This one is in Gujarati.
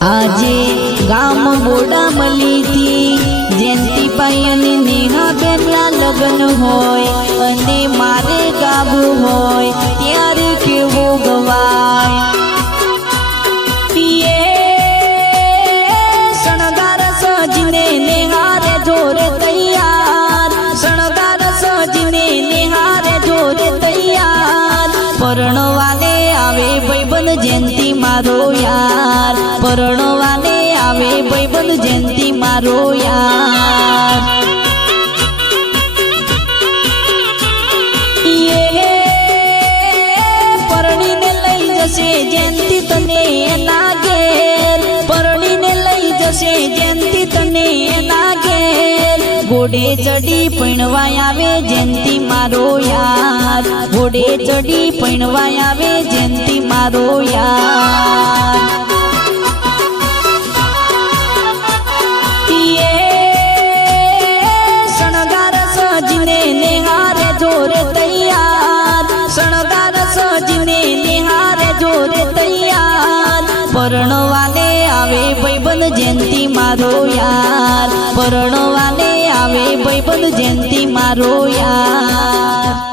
આજે ગામ બોડા મળી થી જયંતિભાઈ અને નેહાબેનના લગ્ન હોય અને મારે ગાવું હોય ત્યારે કેવું ગવાય શણગાર સજીને નેહારે જોરે તૈયાર શણગાર સજીને નેહારે જોરે તૈયાર પરણવાને આવે ભાઈબંધ જયંતિ મારો યાર પરણવાને આવે ભાઈબંધ જયંતિ મારો યાર પરણીને લઈ જશે જયંતિ તને એના ઘેર પરણીને લઈ જશે જયંતિ તને એના ઘેર ઘોડે ચડી પૈણવાય આવે જયંતિ મારો યાર ઘોડે ચડી પૈણવાય આવે જયંતિ મારો યાર શણગાર સજીને નેહારે જોરે તૈયાર શણગાર સજીને નેહારે જોરે તૈયાર પરણવાને આવે ભાઈબંધ જયંતિ મારો યાર પરણવાને આવે ભાઈબંધ જયંતિ મારો યાર।